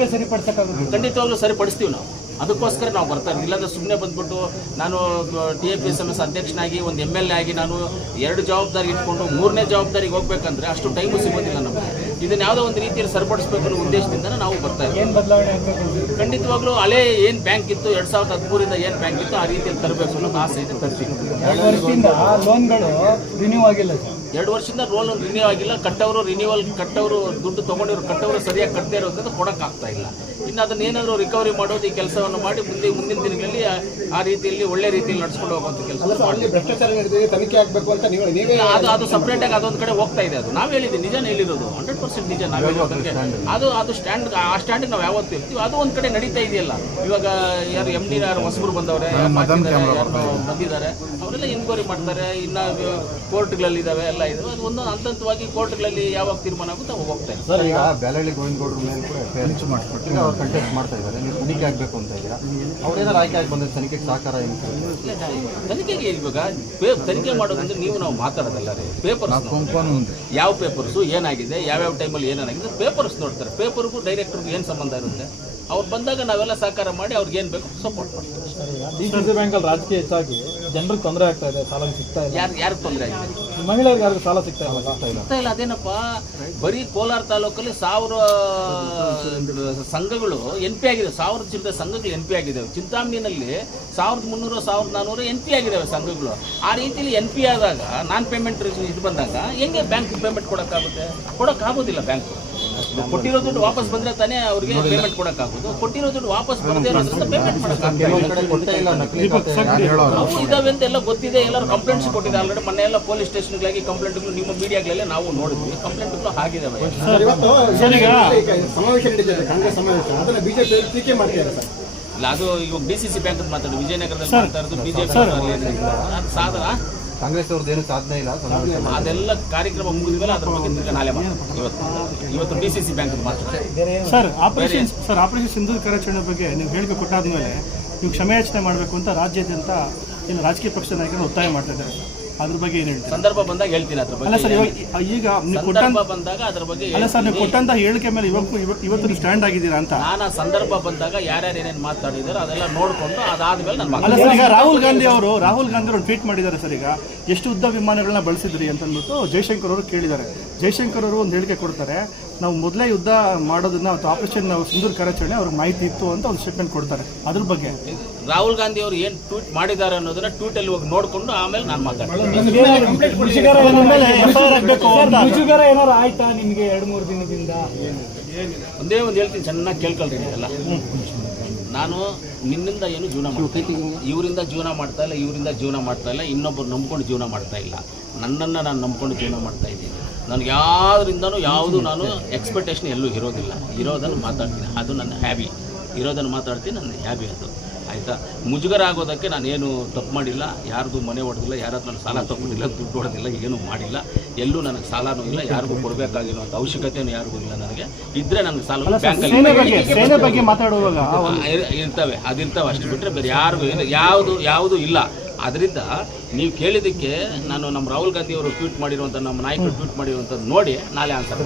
ಹೆಂಗೆ ಸರಿಪಡಿಸಕ್ಕಾಗುತ್ತೆ. ಖಂಡಿತವಾಗ್ಲೂ ಸರಿಪಡಿಸ್ತೀವಿ ನಾವು. ಅದಕ್ಕೋಸ್ಕರ ನಾವು ಬರ್ತಾ ಇಲ್ಲಾಂದ್ರೆ ಸುಮ್ಮನೆ ಬಂದ್ಬಿಟ್ಟು ನಾನು T A P S M S ಅಧ್ಯಕ್ಷನಾಗಿ ಒಂದು ಎಂ ಎಲ್ ಎ ಆಗಿ ನಾನು ಎರಡು ಜವಾಬ್ದಾರಿ ಇಟ್ಕೊಂಡು ಮೂರನೇ ಜವಾಬ್ದಾರಿಗೆ ಹೋಗ್ಬೇಕಂದ್ರೆ ಅಷ್ಟು ಟೈಮು ಸಿಗೋದಿಲ್ಲ ನಮಗೆ. ಇದನ್ನ ಯಾವುದೋ ಒಂದು ರೀತಿಯಲ್ಲಿ ಸರಿಪಡಿಸ್ಬೇಕು ಅನ್ನೋ ಉದ್ದೇಶದಿಂದ ನಾವು ಬರ್ತಾ ಇದ್ದೀವಿ. ಏನು ಬದಲಾವಣೆ ಆಗಬೇಕು ಖಂಡಿತವಾಗ್ಲೂ ಹಳೆ ಏನು ಬ್ಯಾಂಕ್ ಇತ್ತು ಎರಡು ಸಾವಿರದ ಹದಿಮೂರಿಂದ ಏನು ಬ್ಯಾಂಕ್ ಇತ್ತು ಆ ರೀತಿಯಲ್ಲಿ ತರಬೇಕು ಅನ್ನೋ ಆಸೆ ಇದೆ. ತರ್ತೀವಿ ಲೋನ್ಗಳು ರಿನ್ಯೂ ಆಗಿಲ್ಲ. ಎರಡು ವರ್ಷದಿಂದ ರೋಲ್ ರಿನ್ಯೂ ಆಗಿಲ್ಲ. ಕಟ್ಟವರು ರಿನ್ಯೂವಲ್ ಕಟ್ಟವರು ದುಡ್ಡು ತೊಗೊಂಡಿರೋ ಕಟ್ಟವರು ಸರಿಯಾಗಿ ಕಟ್ಟದೇ ಇರೋದ್ರಿಂದ ಕೊಡೋಕ್ಕಾಗ್ತಾ ಇಲ್ಲ. ಇನ್ನು ಅದನ್ನ ಏನಾದರೂ ರಿಕವರಿ ಮಾಡೋದು ಈ ಕೆಲಸವನ್ನು ಮಾಡಿ ಮುಂದೆ ಮುಂದಿನ ದಿನಗಳಲ್ಲಿ ಆ- ರೀತಿಯಲ್ಲಿ ಒಳ್ಳೆ ರೀತಿಯಲ್ಲಿ ನಡೆಸ್ಕೊಂಡು ಹೋಗುವಂಥ ಕೆಲಸ ತನಿಖೆ ಆಗಬೇಕು ಅಂತ ನೀವು ನೀವೇ ಅದು ಅದು ಸಪ್ರೇಟ್ ಆಗಿ ಅದೊಂದು ಕಡೆ ಹೋಗ್ತಾ ಇದೆ ಅದು. ನಾವು ಹೇಳಿದ್ದೀವಿ ನಿಜ ಹೇಳಿರೋದು. ಹಂಡ್ರೆಡ್ ಪರ್ಸೆಂಟ್ ನಿಜ ನಾವು ಹೇಳೋದಕ್ಕೆ ಅದು ಅದು ಸ್ಟ್ಯಾಂಡ್ ಆ ಸ್ಟ್ಯಾಂಡಿಗೆ ನಾವು ಯಾವತ್ತೂ ಇರ್ತೀವಿ. ಅದು ಒಂದು ಕಡೆ ನಡೀತಾ ಇದೆಯಲ್ಲ. ಇವಾಗ ಯಾರು ಎಂ ಡಿ ಯಾರು ಹೊಸಬರು ಬಂದವರೆ ಯಾರು ಬಂದಿದ್ದಾರೆ ಅವರೆಲ್ಲ ಎನ್ಕ್ವೈರಿ ಮಾಡ್ತಾರೆ. ಇನ್ನು ಕೋರ್ಟ್ಗಳಲ್ಲಿದ್ದಾವೆ ಎಲ್ಲ ಇದಾವೆ ಅದು ಒಂದೊಂದು ಹಂತ ಹಂತವಾಗಿ ಕೋರ್ಟ್ಗಳಲ್ಲಿ ಯಾವಾಗ ತೀರ್ಮಾನ ಆಗುತ್ತೆ ಅವಾಗ ಹೋಗ್ತಾ ಇದೆ ಸರ್ ಈಗ ಬ್ಯಾಲಹಳ್ಳಿ ಗೋವಿಂದಗೌಡರ ಮೇಲೆ ಕೂಡ ಪೇರೆಂಟ್ಸ್ ಮಾಡಿಸ್ಬಿಟ್ಟು ಅವ್ರು ಕಂಟೆಸ್ಟ್ ಮಾಡ್ತಾ ಇದ್ದಾರೆ. ನೀವು ತನಿಖೆ ಆಗಬೇಕು ಅಂತ ಇದ್ದೀರಾ ಅವ್ರೇನಾರು ಆಯ್ಕೆ ಆಗಿ ಬಂದ್ರೆ ತನಿಖೆಗೆ ಸಹಕಾರ ಏನು ತನಿಖೆಗೆ ಇವಾಗ ತನಿಖೆ ಮಾಡೋದಂದ್ರೆ ನೀವು ನಾವು ಮಾತಾಡೋದಲ್ಲ ರೀ. ಪೇಪರ್ಸ್ ಯಾವ ಪೇಪರ್ಸು ಏನಾಗಿದೆ ಯಾವ್ಯಾವ ಟೈಮಲ್ಲಿ ಏನಾಗಿದೆ ಪೇಪರ್ಸ್ ನೋಡ್ತಾರೆ. ಪೇಪರ್ಗೂ ಡೈರೆಕ್ಟರ್ಗೂ ಏನು ಸಂಬಂಧ ಇರುತ್ತೆ? ಅವ್ರು ಬಂದಾಗ ನಾವೆಲ್ಲ ಸಹಕಾರ ಮಾಡಿ ಅವ್ರಿಗೆ ಏನು ಬೇಕು ಸಪೋರ್ಟ್ ಮಾಡ್ತೀವಿ. ಡಿ ಅಲ್ಲಿ ಬ್ಯಾಂಕಲ್ಲಿ ರಾಜಕೀಯ ಹೆಚ್ಚಾಗಿ ಜನರಿಗೆ ತೊಂದರೆ ಆಗ್ತಾ ಇದೆ ಸಾಲ ಸಿಗ್ತಾ ಇಲ್ಲ. ಯಾರು ಯಾರಿಗೆ ತೊಂದರೆ ಆಗಿದೆ ಮಹಿಳೆಯರಿಗೆ ಯಾರಿಗೂ ಸಾಲ ಸಿಗ್ತಾ ಇಲ್ಲ? ಸಿಗ್ತಾ ಇಲ್ಲ. ಅದೇನಪ್ಪ? ಬರೀ ಕೋಲಾರ ತಾಲೂಕಲ್ಲಿ ಸಾವಿರ ಸಂಘಗಳು ಎನ್ ಪಿ ಆಗಿದೆ ಸಾವಿರದ ಚಿಲ್ಲರೆ ಸಂಘಗಳು ಎನ್ ಪಿ ಆಗಿದ್ದಾವೆ ಚಿಂತಾಮಣಿನಲ್ಲಿ ಸಾವಿರದ ಮುನ್ನೂರು ಸಾವಿರದ ನಾನ್ನೂರು ಎನ್ ಪಿ ಆಗಿದ್ದಾವೆ ಸಂಘಗಳು. ಆ ರೀತಿಯಲ್ಲಿ ಎನ್ ಪಿ ಆದಾಗ ನಾನ್ ಪೇಮೆಂಟ್ ಇದು ಬಂದಾಗ ಹೆಂಗೆ ಬ್ಯಾಂಕ್ ಪೇಮೆಂಟ್ ಕೊಡೋಕ್ಕಾಗುತ್ತೆ? ಕೊಡೋಕ್ಕಾಗೋದಿಲ್ಲ ಬ್ಯಾಂಕ್ ಕೊಟ್ಟಿರೋ ದುಡ್ಡು ವಾಪಸ್ ಬಂದ್ರೆ ತಾನೇ ಅವ್ರಿಗೆ ಪೇಮೆಂಟ್ ಕೊಡೋಕ್ಕಾಗೋದು. ಕೊಟ್ಟಿರೋ ದುಡ್ಡು ವಾಪಸ್ ಬರದೇ ಇರೋದ್ರಿಂದ ಪೇಮೆಂಟ್ ಅವು ಇದಾವೆ ಅಂತ ಎಲ್ಲ ಗೊತ್ತಿದೆ ಎಲ್ಲರೂ ಕಂಪ್ಲೇಂಟ್ಸ್ ಕೊಟ್ಟಿದೆ ಆಲ್ರೆಡಿ ಮೊನ್ನೆ ಎಲ್ಲ ಪೊಲೀಸ್ ಸ್ಟೇಷನ್ಗಳಾಗಿ ಕಂಪ್ಲೇಂಟ್ಗಳು ನಿಮ್ಮ ಮೀಡಿಯಾಗಳೆಲ್ಲ ನಾವು ನೋಡಿದ್ವಿ. ಕಂಪ್ಲೇಂಟ್ಗಳು ಆಗಿದಾವೆ ಸರ್ ಇವತ್ತು ಈಗ ಸಮಾವೇಶ ನಡೀತಿದೆ ಕಾಂಗ್ರೆಸ್ ಸಮಾವೇಶ. ಅದನ್ನ ಬಿಜೆಪಿ ಟೀಕೆ ಮಾಡ್ತಿದ್ದಾರೆ ಸರ್. ಇಲ್ಲ ಅದು ಇವಾಗ ಡಿ ಸಿ ಸಿ ಬ್ಯಾಂಕ್ ಅಂತ ಮಾತಾಡೋದು ವಿಜಯನಗರದಲ್ಲಿ ಮಾತಾಡೋದು ಬಿಜೆಪಿ ಅದು ಸಾಧನ? ಕಾಂಗ್ರೆಸ್ ಅವ್ರದ್ದು ಏನು ಸಾಧನೆ ಇಲ್ಲ ಅದೆಲ್ಲ ಕಾರ್ಯಕ್ರಮ ಮುಗಿದ ಮೇಲೆ ಅದ್ರ ಬಗ್ಗೆ ತಿರ್ಗಾ ನಾಳೆ. ಇವತ್ತು ಇವತ್ತು D C C bank sir operation sir operation Sindhu ಕಾರ್ಯಾಚರಣೆ ಬಗ್ಗೆ ನೀವು ಹೇಳಿಕೆ ಕೊಟ್ಟಾದ್ಮೇಲೆ ನೀವು ಕ್ಷಮೆಯಾಚನೆ ಮಾಡಬೇಕು ಅಂತ ರಾಜ್ಯಾದ್ಯಂತ ಏನು ರಾಜಕೀಯ ಪಕ್ಷದ ನಾಯಕರು ಒತ್ತಾಯ ಮಾಡ್ತಾ ಇದ್ದಾರೆ ಸರ್. ಅದ್ರ ಬಗ್ಗೆ ಏನು ಹೇಳ್ತೀರಾ? ಸಂದರ್ಭ ಬಂದಾಗ ಹೇಳ್ತೀನಿ ಅದ್ರ ಅಲ್ಲ ಸರ್ ಬಗ್ಗೆ ಇವಾಗ ಈಗ ನೀವು ಕೊಟ್ಟಂತ ಸಂದರ್ಭ ಬಂದಾಗ ಅದ್ರ ಬಗ್ಗೆ ಅಲ್ಲ ಸರ್ ನೀವು. ಕೊಟ್ಟಂತ ಹೇಳಿಕೆ ಮೇಲೆ ಇವತ್ತು ಇವತ್ತು ನೀವು ಸ್ಟ್ಯಾಂಡ್ ಆಗಿದ್ದೀರಾ ಅಂತ? ನಾನು ಆ ಸಂದರ್ಭ ಬಂದಾಗ ಯಾರ್ಯಾರು ಏನೇನು ಮಾತಾಡಿದಾರೋ ಅದೆಲ್ಲ ನೋಡ್ಕೊಂಡು ಅದಾದ್ಮೇಲೆ ನಾನು ಅಲ್ಲ ಸರ್ ಈಗ ರಾಹುಲ್ ಗಾಂಧಿ ಅವರು ರಾಹುಲ್ ಗಾಂಧಿ ಅವರು ಟ್ವೀಟ್ ಮಾಡಿದ್ದಾರೆ ಸರ್ ಈಗ ಎಷ್ಟು ಉದ್ದ ವಿಮಾನಗಳನ್ನ ಬಳಸಿದ್ರಿ ಅಂತ ಅಂದ್ಬಿಟ್ಟು ಜೈಶಂಕರ್ ಅವರು ಕೇಳಿದ್ದಾರೆ. ಜೈಶಂಕರ್ ಅವರು ಒಂದು ಹೇಳಿಕೆ ಕೊಡ್ತಾರೆ ನಾವು ಮೊದಲೇ ಯುದ್ಧ ಮಾಡೋದನ್ನ ಆಪರೇಷನ್ ನಾವು ಸಿಂಧೂರ್ ಕಾರ್ಯಾಚರಣೆ ಅವ್ರಿಗೆ ಮಾಹಿತಿ ಇತ್ತು ಅಂತ ಒಂದು ಸ್ಟೇಟ್ಮೆಂಟ್ ಕೊಡ್ತಾರೆ ಅದ್ರ ಬಗ್ಗೆ. ರಾಹುಲ್ ಗಾಂಧಿ ಅವರು ಏನು ಟ್ವೀಟ್ ಮಾಡಿದ್ದಾರೆ ಅನ್ನೋದನ್ನ ಟ್ವೀಟ್ ಅಲ್ಲಿ ಹೋಗಿ ನೋಡ್ಕೊಂಡು ಆಮೇಲೆ ನಾನು ಮಾತಾಡ್ತೀನಿ. ಮುಜುಗರ ಏನಾರ ಆಯ್ತಾ ನಿಮಗೆ ಎರಡು ಮೂರು ದಿನದಿಂದ ಒಂದೇ ಒಂದು ಹೇಳ್ತೀನಿ, ಚೆನ್ನಾಗಿ ಕೇಳ್ಕೊಳ್ರಿ ನೀವೆಲ್ಲ. ನಾನು ನಿನ್ನಿಂದ ಏನು ಜೀವನ ಮಾಡ್ತಾ ಇಲ್ಲ. ಇವರಿಂದ ಜೀವನ ಮಾಡ್ತಾ ಇಲ್ಲ, ಇವರಿಂದ ಜೀವನ ಮಾಡ್ತಾ ಇಲ್ಲ, ಇನ್ನೊಬ್ಬರು ನಂಬ್ಕೊಂಡು ಜೀವನ ಮಾಡ್ತಾ ಇಲ್ಲ. ನನ್ನನ್ನು ನಾನು ನಂಬ್ಕೊಂಡು ಜೀವನ ಮಾಡ್ತಾ ಇದ್ದೀನಿ. ನನಗೆ ಯಾವುದರಿಂದನೂ ಯಾವುದು ನಾನು ಎಕ್ಸ್ಪೆಕ್ಟೇಷನ್ ಎಲ್ಲೂ ಇರೋದಿಲ್ಲ. ಇರೋದನ್ನು ಮಾತಾಡ್ತೀನಿ. ಅದು ನನ್ನ ಹ್ಯಾಬಿ ಇರೋದನ್ನು ಮಾತಾಡ್ತೀನಿ, ನನ್ನ ಹ್ಯಾಬಿ ಅದು. ಆಯಿತಾ? ಮುಜುಗರ ಆಗೋದಕ್ಕೆ ನಾನೇನು ತಪ್ಪು ಮಾಡಿಲ್ಲ ಯಾರ್ದು ಮನೆ ಹೊಡೆದಿಲ್ಲ ಯಾರಾದ್ರು ನಾನು ಸಾಲ ತಗೊಂಡಿಲ್ಲ ದುಡ್ಡು ಹೊಡೆದಿಲ್ಲ ಏನೂ ಮಾಡಿಲ್ಲ. ಎಲ್ಲೂ ನನಗೆ ಸಾಲನೂ ಇಲ್ಲ ಯಾರಿಗೂ ಕೊಡಬೇಕಾಗಿರುವಂಥ ಅವಶ್ಯಕತೆಯೂ ಯಾರಿಗೂ ಇಲ್ಲ ನನಗೆ. ಇದ್ದರೆ ನನಗೆ ಸಾಲ ಸೇನೆ ಬಗ್ಗೆ ಬ್ಯಾಂಕಲ್ಲಿ ಸೇನೆ ಬಗ್ಗೆ ಮಾತಾಡುವಾಗ ಆ, ಇರ್- ಇರ್ತವೆ ಅದಿರ್ತವೆ ಅಷ್ಟು ಬಿಟ್ಟರೆ ಬೇರೆ ಯಾರಿಗೂ ಇಲ್ಲ ಯಾವುದು ಯಾವುದು ಇಲ್ಲ. ಅದರಿಂದ ನೀವು ಕೇಳಿದ್ದಕ್ಕೆ ನಾನು ನಮ್ಮ ರಾಹುಲ್ ಗಾಂಧಿ ಅವರು ಟ್ವೀಟ್ ಮಾಡಿರುವಂಥ ನಮ್ಮ ನಾಯಕರು ಟ್ವೀಟ್ ಮಾಡಿರುವಂಥದ್ದು ನೋಡಿ ನಾಳೆ ಆನ್ಸರ್